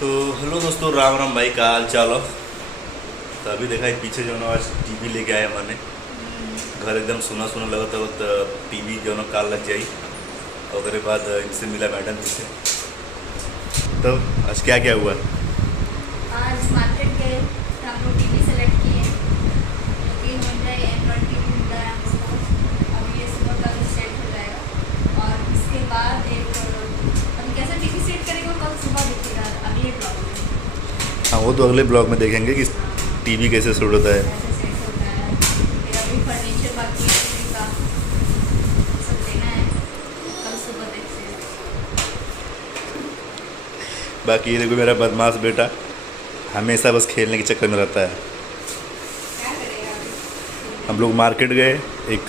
तो हेलो दोस्तों, राम राम भाई, का हाल चाल हो। तो अभी देखा है पीछे जो ना आज टीवी लेके आए मैंने। घर एकदम सुना सुना लगा था, तो टीवी जो ना काल लग जाई। और उसके बाद इनसे मिला मैडम जी से। तो आज क्या क्या हुआ? आज मार्केट गए तो हम लोग टीवी सेलेक्ट किए, जो कि Hyundai N1 टीवी मिला है हम लोग को। अब ये सुबह कल सेट हो जाएगा और इसके बाद एक हम कैसे टीवी सेट करेंगे वो कल सुबह दिखेगा अगले ब्लॉग में। हाँ, वो तो अगले ब्लॉग में देखेंगे कि टीवी कैसे शूट होता है। कैसे सेट होता है, फिर अभी फर्नीचर बाकी है टीवी का, सब लेना है, कल सुबह देखते हैं। बाकी ये देखो, मेरा बदमाश बेटा हमेशा बस खेलने के चक्कर में रहता है। क्या करेगा अभी? हम लोग मार्केट गए, एक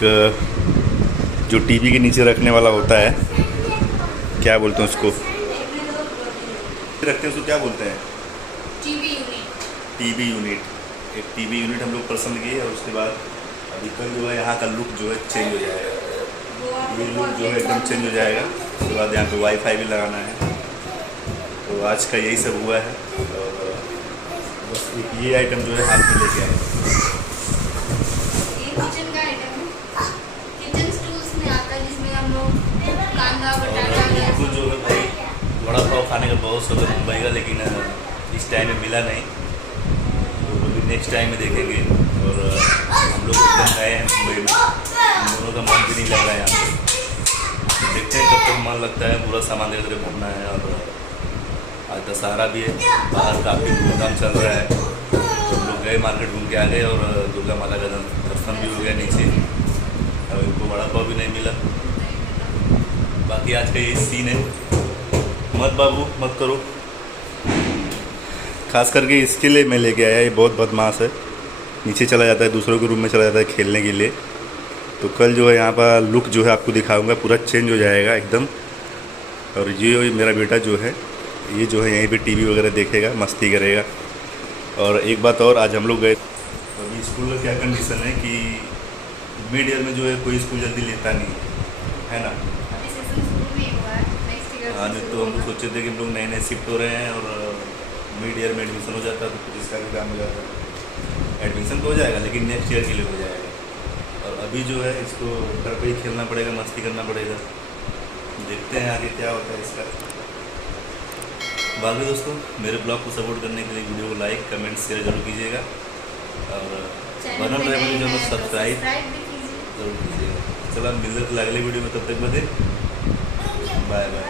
जो टीवी के नीचे रखने वाला होता है, क्या बोलते हैं उसको, रखते हैं उसको क्या बोलते हैं? TV unit. TV unit. एक टीवी यूनिट हम लोग पसंद किए और उसके बाद अभी कल जो है यहाँ का लुक जो है चेंज हो जाएगा। ये लुक जो है एकदम चेंज हो जाएगा। उसके बाद यहाँ पे वाईफाई भी लगाना है। तो आज का यही सब हुआ है। और बस एक ये आइटम जो है हाथ में लेके आए। ये किचन का आइटम है, किचन टूल्स में आता है, जिसमें हम लोग कांदा बटाटा बिल्कुल जो है भाई, वड़ा पाव खाने का बहुत शौक है मुंबई का, लेकिन इस टाइम में मिला नहीं। तो अभी नेक्स्ट टाइम में देखेंगे। और हम लोग एकदम गए हैं मुंबई में, हम दोनों का मन भी नहीं लग रहा है यहाँ पे। देखते हैं कब तक मन लगता है। पूरा सामान धीरे धीरे भरना है। और आज दशहरा भी है, बाहर काफ़ी धूमधाम चल रहा है। तो हम लोग गए, मार्केट घूम के आ गए और दुर्गा माता का दर्शन भी हो गया नीचे। और इनको वड़ा पाव भी नहीं मिला। बाकी आज का ये सीन है। मत बाबू मत करो। खास करके इसके लिए मैं लेके आया, ये बहुत बदमाश है। नीचे चला जाता है, दूसरों के रूम में चला जाता है खेलने के लिए। तो कल जो है यहाँ पर लुक जो है आपको दिखाऊंगा, पूरा चेंज हो जाएगा एकदम। और ये मेरा बेटा जो है, ये जो है यहीं पे टीवी वगैरह देखेगा, मस्ती करेगा। और एक बात और, आज हम लोग गए, अभी स्कूल का क्या कंडीशन है कि मिड ईयर में जो है कोई स्कूल जल्दी लेता नहीं है ना। अभी सेशन शुरू भी हुआ है, नेक्स्ट ईयर हाँ, से नहीं शुरू तो हम लोग होगा। सोचे थे कि हम लोग नए नए शिफ्ट हो रहे हैं और मिड ईयर में एडमिशन हो जाता तो फिर इसका भी काम हो जाता। एडमिशन तो हो जाएगा लेकिन नेक्स्ट ईयर के लिए हो जाएगा। और अभी जो है इसको घर पे ही खेलना पड़ेगा, मस्ती करना पड़ेगा। देखते हैं आगे क्या होता है इसका। बाकी दोस्तों, मेरे ब्लॉग को सपोर्ट करने के लिए वीडियो को लाइक कमेंट शेयर जरूर कीजिएगा। और बनल रहे मुझे जो सब्सक्राइब भी कीजिए। जरूर कीजिएगा। चलो, हम मिलते हैं अगले वीडियो में, तब तक बदे बाय बाय।